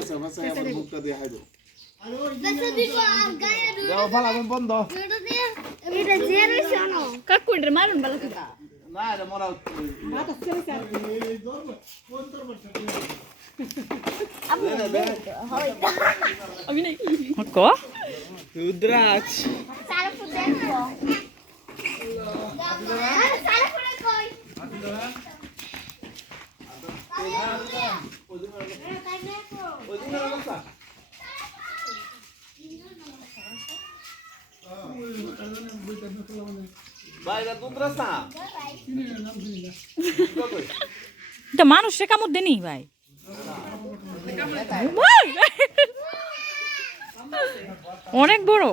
আছে ভাষা আমার মুখটা দিয়ে হাইদো দাও ভালো বন্ধ কাকুন্ড্রে মারুন বালা কথা না এটা মরা ক দুধরাজ বাইরে দুধরাজ না এটা মানুষ সে কামড় দেনি ভাই ভাই! অনেক বড়।